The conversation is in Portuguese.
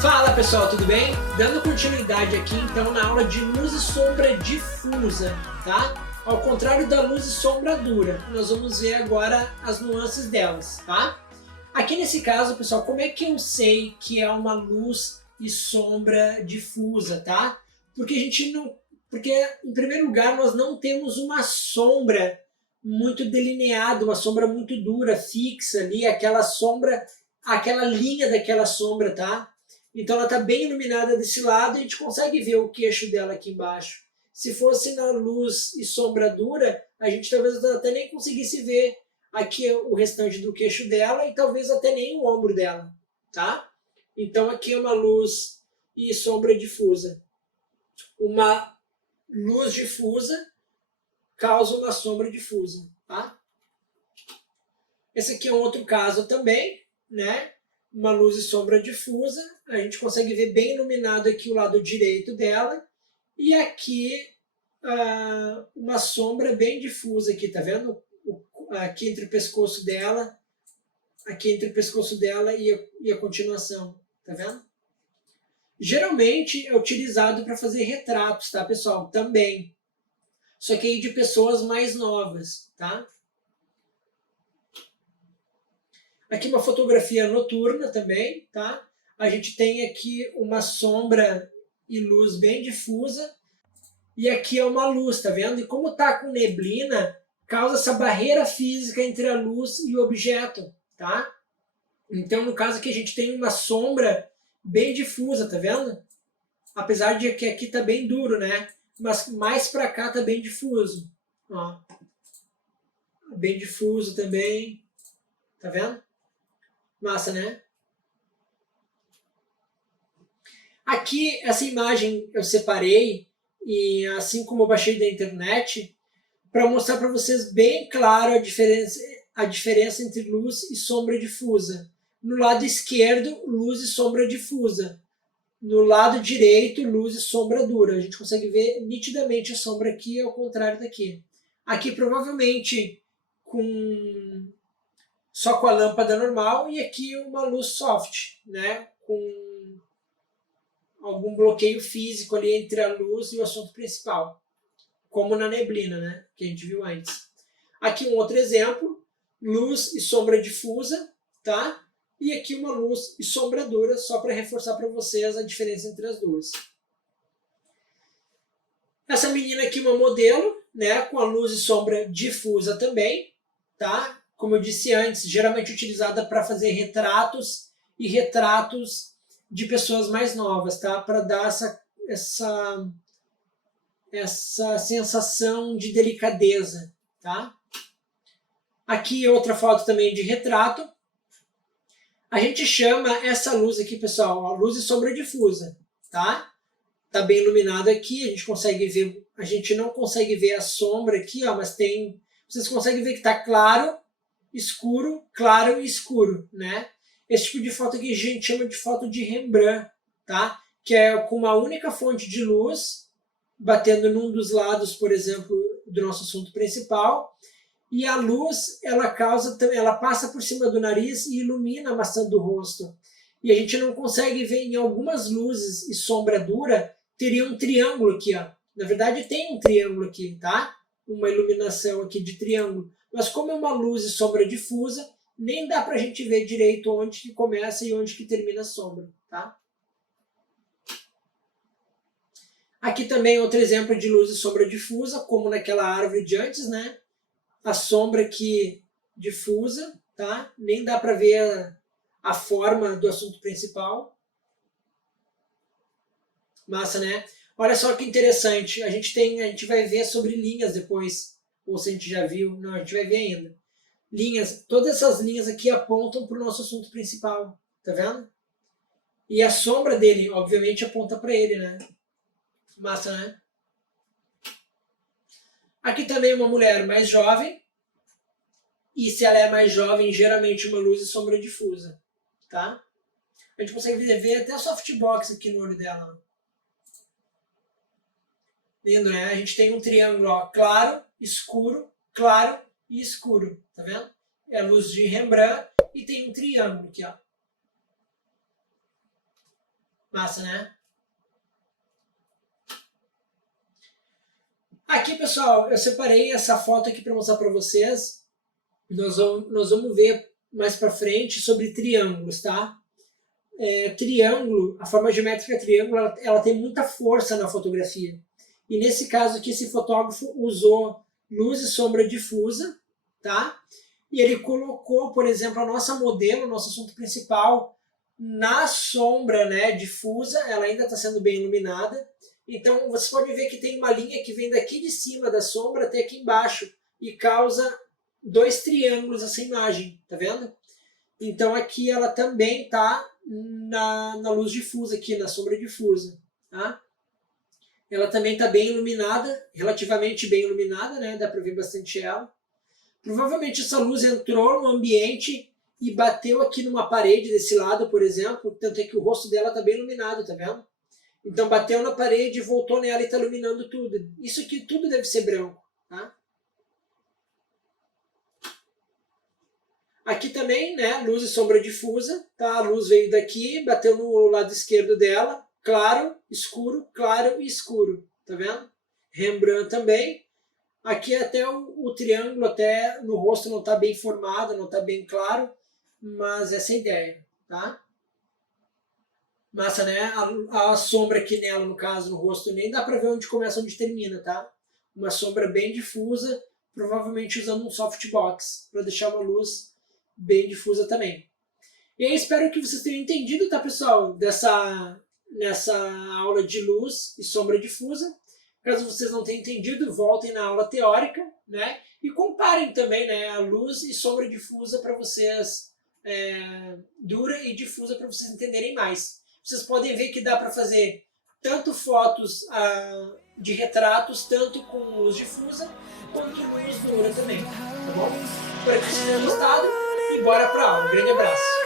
Fala pessoal, tudo bem? Dando continuidade aqui então na aula de luz e sombra difusa, tá? Ao contrário da luz e sombra dura, nós vamos ver agora as nuances delas, tá? Aqui nesse caso, pessoal, como é que eu sei que é uma luz e sombra difusa, tá? Porque em primeiro lugar, nós não temos uma sombra muito delineada, uma sombra muito dura, fixa ali, aquela sombra, aquela linha daquela sombra, tá? Então ela está bem iluminada desse lado e a gente consegue ver o queixo dela aqui embaixo. Se fosse na luz e sombra dura, a gente talvez até nem conseguisse ver aqui o restante do queixo dela e talvez até nem o ombro dela, tá? Então aqui é uma luz e sombra difusa. Uma luz difusa causa uma sombra difusa, tá? Esse aqui é um outro caso também, né? Uma luz e sombra difusa, a gente consegue ver bem iluminado aqui o lado direito dela, e aqui uma sombra bem difusa aqui, tá vendo? Aqui entre o pescoço dela, e a continuação, tá vendo? Geralmente é utilizado para fazer retratos, tá, pessoal? Também. Só que aí de pessoas mais novas, tá? Aqui uma fotografia noturna também, tá? A gente tem aqui uma sombra e luz bem difusa. E aqui é uma luz, tá vendo? E como tá com neblina, causa essa barreira física entre a luz e o objeto, tá? Então, no caso aqui, a gente tem uma sombra bem difusa, tá vendo? Apesar de que aqui tá bem duro, né? Mas mais pra cá tá bem difuso. Ó. Bem difuso também. Tá vendo? Massa, né? Aqui, essa imagem eu separei, e assim como eu baixei da internet, para mostrar para vocês bem claro a diferença entre luz e sombra difusa. No lado esquerdo, luz e sombra difusa. No lado direito, luz e sombra dura. A gente consegue ver nitidamente a sombra aqui, ao contrário daqui. Aqui, provavelmente, só com a lâmpada normal, e aqui uma luz soft, né? Com algum bloqueio físico ali entre a luz e o assunto principal, como na neblina, né? Que a gente viu antes. Aqui um outro exemplo, luz e sombra difusa, tá? E aqui uma luz e sombra dura, só para reforçar para vocês a diferença entre as duas. Essa menina aqui é uma modelo, né? Com a luz e sombra difusa também, tá? Como eu disse antes, geralmente utilizada para fazer retratos e retratos de pessoas mais novas, tá? Para dar essa sensação de delicadeza, tá? Aqui outra foto também de retrato. A gente chama essa luz aqui, pessoal, a luz e sombra difusa, tá? Tá bem iluminado aqui, a gente consegue ver, a gente não consegue ver a sombra aqui, ó, mas vocês conseguem ver que tá claro e escuro, né? Esse tipo de foto aqui a gente chama de foto de Rembrandt, tá? Que é com uma única fonte de luz, batendo num dos lados, por exemplo, do nosso assunto principal, e a luz, ela passa por cima do nariz e ilumina a maçã do rosto. E a gente não consegue ver em algumas luzes e sombra dura, teria um triângulo aqui, ó. Na verdade tem um triângulo aqui, tá? Uma iluminação aqui de triângulo. Mas como é uma luz e sombra difusa, nem dá pra gente ver direito onde que começa e onde que termina a sombra, tá? Aqui também outro exemplo de luz e sombra difusa, como naquela árvore de antes, né? A sombra aqui difusa, tá? Nem dá para ver a forma do assunto principal. Massa, né? Olha só que interessante. A gente vai ver sobre linhas depois, ou se a gente já viu, não, a gente vai ver ainda. Linhas, todas essas linhas aqui apontam para o nosso assunto principal, tá vendo? E a sombra dele, obviamente, aponta para ele, né? Massa, né? Aqui também uma mulher mais jovem, e se ela é mais jovem, geralmente uma luz e sombra difusa, tá? A gente consegue ver até a softbox aqui no olho dela. Lindo, né? A gente tem um triângulo, ó, claro e escuro, tá vendo? é luz de Rembrandt e tem um triângulo aqui, ó. Massa, né? Aqui, pessoal, eu separei essa foto aqui para mostrar para vocês. Nós vamos ver mais para frente sobre triângulos, tá? Triângulo, a forma geométrica triângulo, ela tem muita força na fotografia. E nesse caso aqui, esse fotógrafo usou luz e sombra difusa, tá? E ele colocou, por exemplo, a nossa modelo, nosso assunto principal, na sombra, né, difusa. Ela ainda está sendo bem iluminada. Então, você pode ver que tem uma linha que vem daqui de cima da sombra até aqui embaixo e causa dois triângulos essa imagem, tá vendo? Então, aqui ela também está na luz difusa, aqui na sombra difusa, tá? Ela também está bem iluminada, relativamente bem iluminada, né? Dá para ver bastante ela. Provavelmente essa luz entrou no ambiente e bateu aqui numa parede desse lado, por exemplo, tanto é que o rosto dela está bem iluminado, tá vendo? Então bateu na parede, voltou nela e está iluminando tudo. Isso aqui tudo deve ser branco, tá? Aqui também, né, luz e sombra difusa, tá? A luz veio daqui, bateu no lado esquerdo dela, claro e escuro, tá vendo? Rembrandt também. Aqui até o triângulo, até no rosto não está bem formado, não está bem claro, mas essa é a ideia, tá? Massa, né? A sombra aqui nela, no caso, no rosto, nem dá para ver onde começa e onde termina, tá? Uma sombra bem difusa, provavelmente usando um softbox, para deixar uma luz bem difusa também. E aí, espero que vocês tenham entendido, tá, pessoal? Nessa aula de luz e sombra difusa. Caso vocês não tenham entendido, voltem na aula teórica, né? E comparem também, né, a luz e sombra difusa para vocês, dura e difusa, para vocês entenderem mais. Vocês podem ver que dá para fazer tanto fotos de retratos, tanto com luz difusa, quanto luz dura também, tá bom? Espero que vocês tenham gostado e bora para a aula. Um grande abraço!